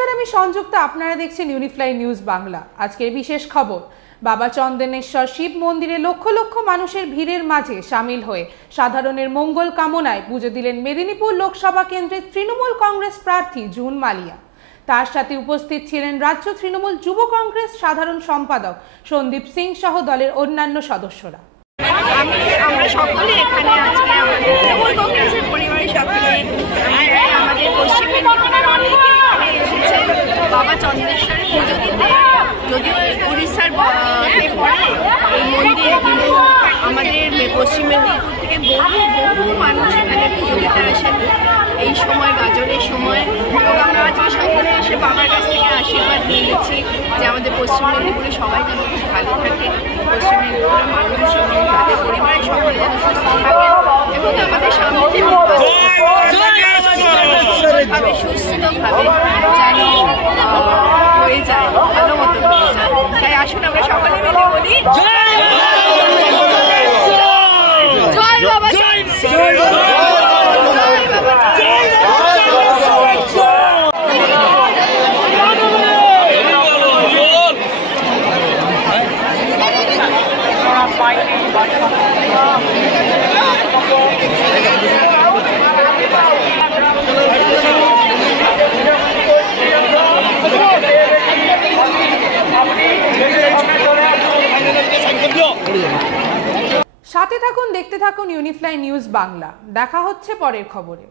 নমস্কার, আমি সংযুক্তা। আপনারা দেখছেন ইউনিফ্লাই নিউজ বাংলা। আজকের বিশেষ খবর, বাবা চন্দনেশ্বর শিব মন্দিরে লক্ষ লক্ষ মানুষের ভিড়ের মাঝে সামিল হয়ে সাধারণের মঙ্গল কামনায় পুজো দিলেন মেদিনীপুর লোকসভা কেন্দ্রের তৃণমূল কংগ্রেস প্রার্থী জুন মালিয়া। তার সাথে উপস্থিত ছিলেন রাজ্য তৃণমূল যুব কংগ্রেস সাধারণ সম্পাদক সন্দীপ সিং সহ দলের অন্যান্য সদস্যরা। আমরা সকলে এখানে আজকে আমাদের তৃণমূল কংগ্রেসের পরিবারের সকলে আমাদের পশ্চিম মেদিনীপুরের অনেকে এখানে এসেছে বাবা চন্দনেশ্বরের পুজো দিতে। যদিও উড়িষ্যার পরে এই মন্দির, কিন্তু আমাদের পশ্চিম মেদিনীপুর থেকে বহু মানুষ এখানে পুজো দিতে আসেন এই সময়, গাজরের সময়। এবং আমরা আজকে সকলে এসে বাবার কাছ থেকে আশীর্বাদ নিয়ে নিচ্ছি যে আমাদের পশ্চিম মেদিনীপুরে সবাই যেন খুব ভালো থাকে, পশ্চিম মেদিনীপুরের মানুষ এবং তাদের পরিবারের সকলে যেন সুস্থ থাকেন এবং আমাদের সামনে যে সুস্থভাবে যেন হয়ে যায়, ভালো মতো হয়ে যায়। তাই আসুন আমরা সকলে মিলে বলি জয় বাবা, জয় বাবা। সাথে থাকুন, দেখতে থাকুন ইউনিফ্লাই নিউজ বাংলা। দেখা হচ্ছে পরের খবরে।